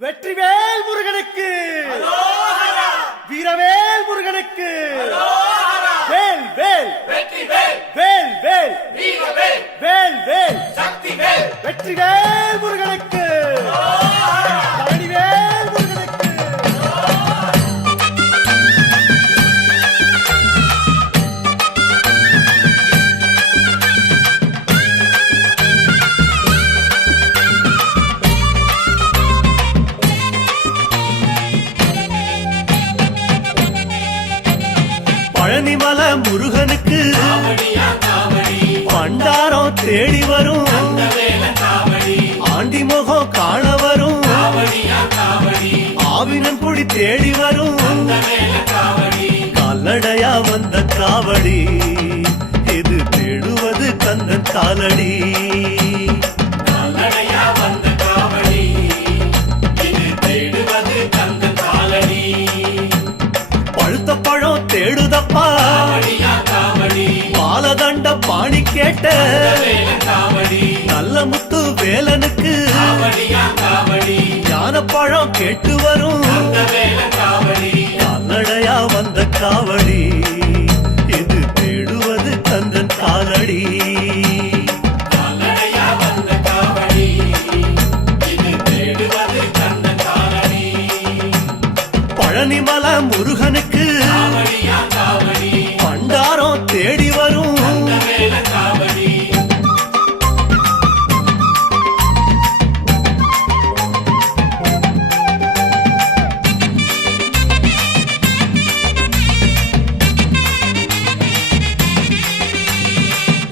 வெற்றிவேல் முருகனுக்கு வீரவேல் முருகனுக்கு வேல் வேல் வேல் வேல் வேல் வேல் வெற்றிவேல் முருகனுக்கு பழனிவேல் முருகனுக்கு பழனிமலை முருகனுக்கு பண்டாரம் தேடி வரும் ஆண்டி முகம் காண வரும் ஆவினன் குடி தேடி வரும் கால்நடையா வந்த காவடி இது தேடுவது கந்தன் காலடி பழுத்த பழம் தேடுதப்பா பாலதண்ட பாணி கேட்ட நல்ல முத்து வேலனுக்கு ஞான பழம் கேட்டு வரும் கால்நடையா வந்த காவடி இது தேடுவது கந்தன் காலடி பழனிமலை முருகனுக்கு பண்டாரம் தேடி வரும்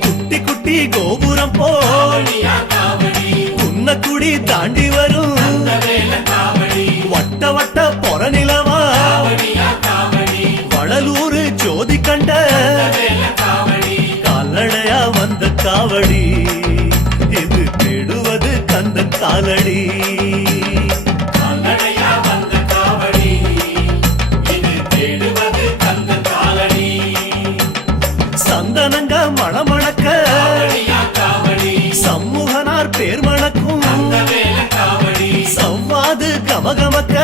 குட்டி குட்டி கோபுரம் போல் குன்னக்குடி தாண்டி வரும் வட்ட வட்ட பொறநிலவா வடலூர் ஜோதி கண்ட கால்நடையா வந்த காவடி இது தேடுவது கந்தன் காலடி சந்தனங்க மணமணக்க சமூகனார் பேர் மணக்கும் சவ்வாது கமகமக்க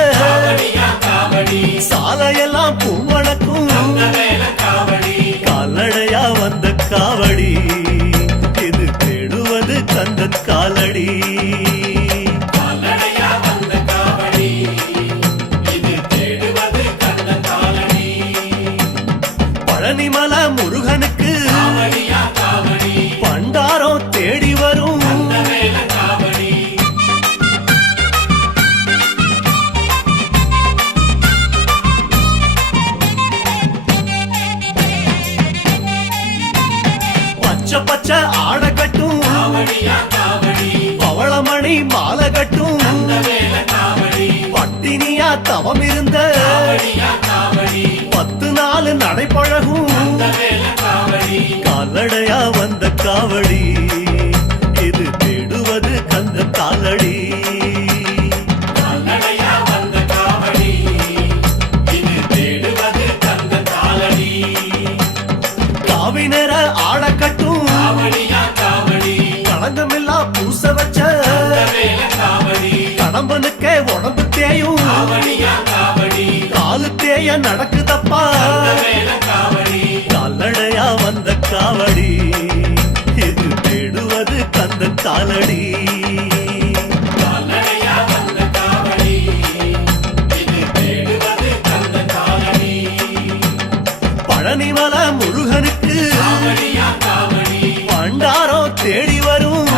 சாலையெல்லாம் பூமணக்கும் கால்நடையா வந்த காவடி இது தேடுவது கந்தன் காலடி பழனிமலை முருகனுக்கு பண்டாரம் தேடி வரும் பச்சை பச்சை ஆட கட்டும் பவளமணி மாலை கட்டும் பட்டினியா தவம் இருந்த 10 நாள் நடைபழகும் கால்நடையா வந்த காவடி இது தேடுவது கந்த காலடி காவினர ஆட கட்டும் களங்கமில்லா பூச வச்ச கடம்பனுக்கே உடம்பு தேயும் காலு தேய நடக்குதப்பா கால்நடையா வந்த காவடி இது தேடுவது கந்தன் காலடி பழனிமலை முருகனுக்கு பண்டாரம் தேடி வரும்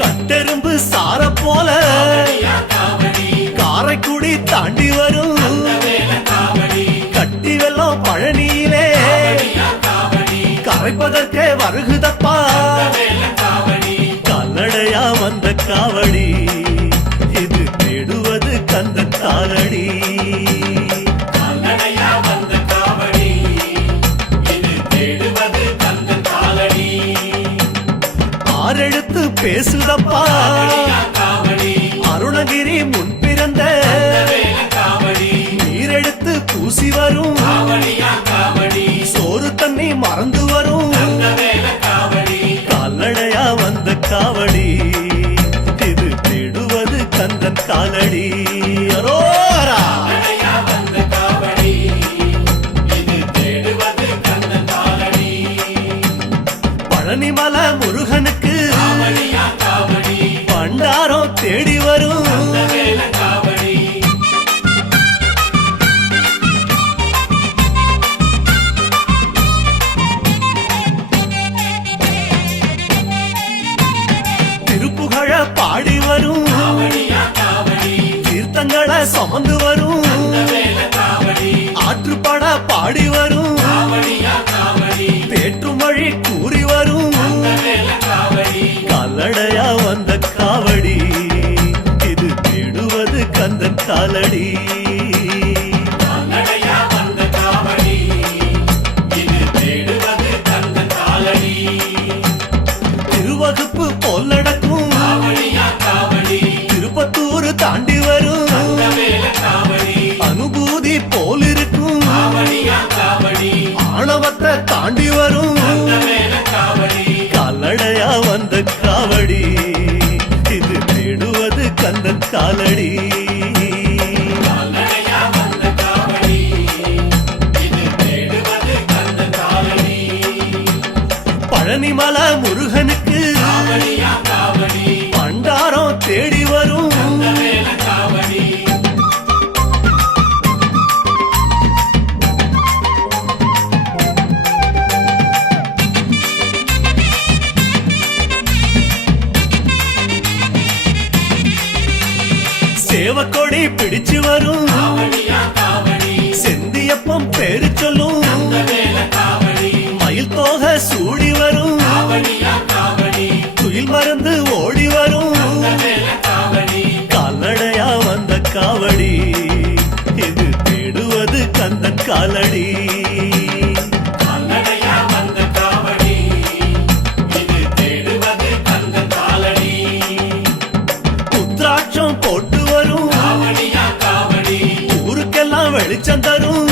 கட்டெரும்பு சார போல காரைக்குடி தாண்டி வரும் கட்டி வெள்ளம் பழனியிலே கரைப்பதற்கே வருகுதப்பா கால்நடையா வந்த காவடி இது தேடுவது கந்தன் காலடி ஆறெழுத்து பேசுதப்பா அருணகிரி முன் பிறந்த பூசி வரும் சோறு தண்ணி மறந்து வரும் கால்நடையா வந்த காவடி இது தேடுவது கந்தன் காலடி அரோரா பழனிமலை முருகனுக்கு பண்டாரம் தேடி வரும் திருப்புகழ பாடி வரும் தீர்த்தங்களை சுமந்து வரும் ஆற்றுப்பட பாடி வரும் தேற்றுமொழி கூறி வரும் கால்நடையா வந்த காவடி இது தேடுவது கந்தன் காலடி திருவகுப்பு போல் நடக்கும் திருப்பத்தூர் தாண்டி வரும் அனுபூதி போல் இருக்கும் ஆணவத்தை தாண்டி வரும் கால்நடையா வந்த காவடி இது தேடுவது கந்தன் காலடி பழனிமலை முருகனுக்கு பண்டாரம் தேடி வரும் சேவக்கொடி பிடிச்சு வரும் செந்தியப்பம் பேரு சொல்லும் மயில் தோகை சூடி வரும் குயில் மருந்து ஓடி வரும் கால்நடையா வந்த காவடி இது தேடுவது கந்தன் காலடி உத்ராட்சம் போட்டு வரும் ஊருக்கெல்லாம் வெளிச்சம் தரும்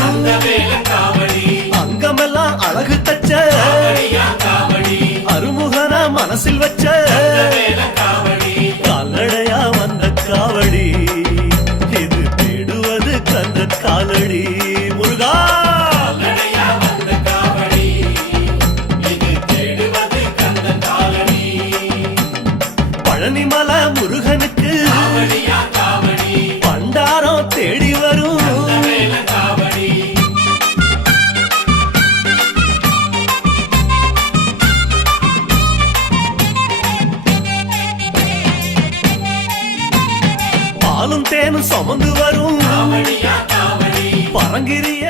அங்கமெல்லாம் அழகு தச்ச அருமுகன மனசில் வச்ச கால்நடையா வந்த காவடி இது தேடுவது கந்தன் காலடி முருகா பழனிமலை முருகனுக்கு பண்டாரம் தேடி வரும் பாலும் தேனும் சுமந்து வரும் பரங்கிரிய